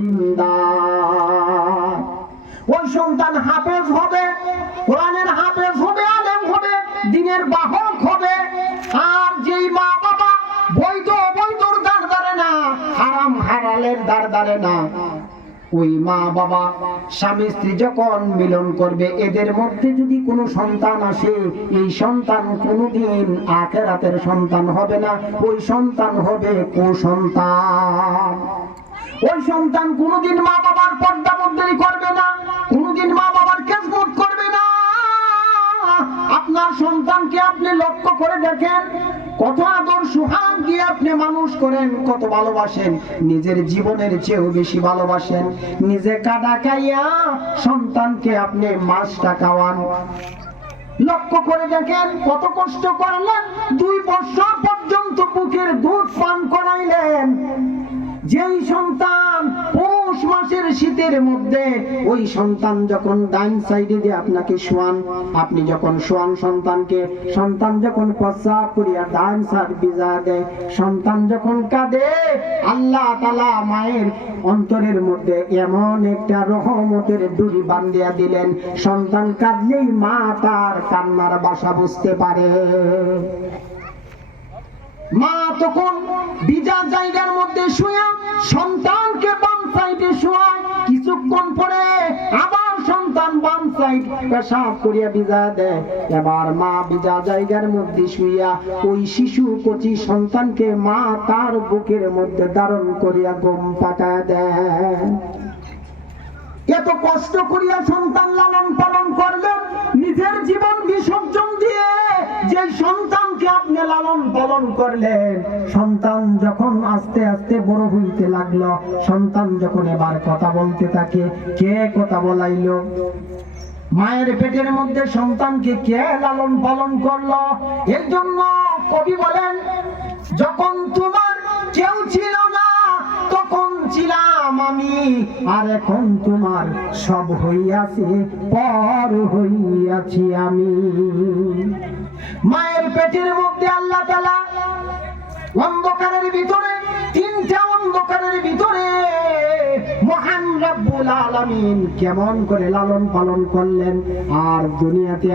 দিনদার। ওই সন্তান হাফেজ হবে, কোরআনের হাফেজ হবে, আলেম হবে, দ্বীনের বাহক হবে। আর যেই মা বাবা বৈধ অবৈধর দাঁড় দাঁড়ে না, হারাম হালালের দাঁড় দাঁড়ে না, ওই মা বাবা স্বামী স্ত্রী যখন মিলন করবে, এদের মধ্যে যদি কোনো সন্তান আসে, এই সন্তান কোনোদিন আখিরাতের সন্তান হবে না, ওই সন্তান হবে কুসন্তান। ওই সন্তান কোনোদিন মা বাবার পর্দাবর্তী করবে না, কোনোদিন মা বাবার খেদমত করবে না। আপনার সন্তানকে আপনি লক্ষ্য করে দেখেন, কত আদর সুহাগ দিয়ে আপনি মানুষ করেন, কত ভালোবাসেন, নিজের জীবনের চেয়েও বেশি ভালোবাসেন। নিজে কাটা খাইয়া সন্তানকে আপনি মাছটা খাওয়ান। লক্ষ্য করে দেখেন কত কষ্ট করলেন, 2 বছর পর্যন্ত বুকের দুধ পান করাইলেন। যেই সন্তান পৌষ মাসের শীতের মধ্যে, ওই সন্তান যখন ডাইন সাইডে দিয়ে আপনাকে শোয়ান, আপনি যখন শোয়ান সন্তানকে, সন্তান যখন প্রস্রাব করিয়া ডাইন সাইড ভিজা দেয়, সন্তান যখন কাঁদে, আল্লাহ তাআলা মায়ের অন্তরের মধ্যে এমন একটা রহমতের দড়ি বান্ধিয়া দিলেন, সন্তান কাঁদলেই মা তার কান্নার ভাষা বুঝতে পারে। মা তখন ভিজা জায়গার মধ্যে শুয়ে সন্তানকে বাম সাইডে শোয়ায়, কিছুক্ষণ পরে আবার সন্তান বাম সাইড পেশাব করিয়া ভিজা দেয়। এবার মা ভিজা জায়গার মধ্যে শুইয়া ওই শিশু কচি সন্তানকে মা তার বুকের মধ্যে ধারণ করিয়া ঘুম পাঠায় দেয়। এত কষ্ট করিয়া সন্তান লালন পালন করলেন, নিজের জীবন বিসর্জন দিয়ে যে সন্তানকে আপনি লালন পালন করলেন, সন্তান যখন আস্তে আস্তে বড় হইতে লাগলো, সন্তান যখন এবার কথা বলতে থাকে, কে কথা বলাইলো? মায়ের পেটের মধ্যে সন্তানকে কে লালন পালন করলো? এর জন্য কবি বলেন, যখন তোমার কেউ ছিল না তখন ছিলাম আমি, আর এখন তোমার সব হইয়াছে, পর হইয়াছি আমি। মায়ের পেটের মধ্যে আল্লাহ তাআলা অন্ধকারের ভিতরে, 3টা অন্ধকারের ভিতরে মহান রব্বুল আলামিন কেমন করে লালন পালন করলেন, আর দুনিয়াতে